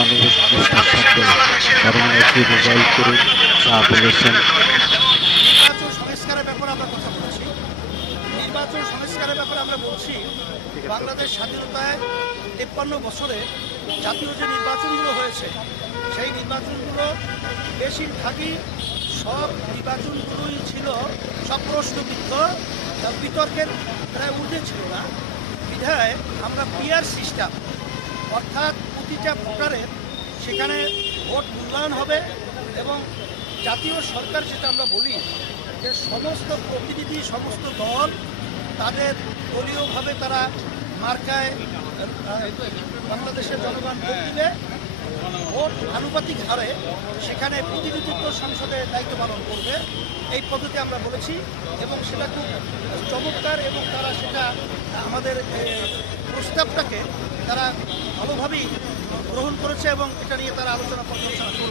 মানুষ বিশ্বাস থাকবে কারণ একটি রেজাল্ট করে নির্বাচন সংস্কারের ব্যাপারে আমরা বলছি। বাংলাদেশ স্বাধীনতায় তেপ্পান্ন বছরে জাতীয় যে নির্বাচনগুলো হয়েছে, সেই নির্বাচনগুলো বেশিরভাগই সব নির্বাচনগুলোই ছিল সব প্রশ্নবিদ্ধ বিতর্কের প্রায় ঊর্ধ্বে ছিল না। বিধায় আমরা পিয়ার সিস্টেম, অর্থাৎ প্রতিটা ভোটারের সেখানে ভোট মূল্যায়ন হবে এবং জাতীয় সরকার যেটা আমরা বলি যে সমস্ত প্রতিনিধি, সমস্ত দল তাদের দলীয়ভাবে তারা মার্কায় বাংলাদেশের জনগণ ভোট দিবে। ভোট আনুপাতিক হারে সেখানে প্রতিনিধিত্ব সংসদে দায়িত্ব পালন করবে। এই পদ্ধতি আমরা বলেছি এবং সেটা খুব চমৎকার এবং তারা সেটা আমাদের প্রস্তাবটাকে তারা ভালোভাবেই গ্রহণ করেছে এবং এটা নিয়ে তারা আলোচনা পর্যালোচনা করবে।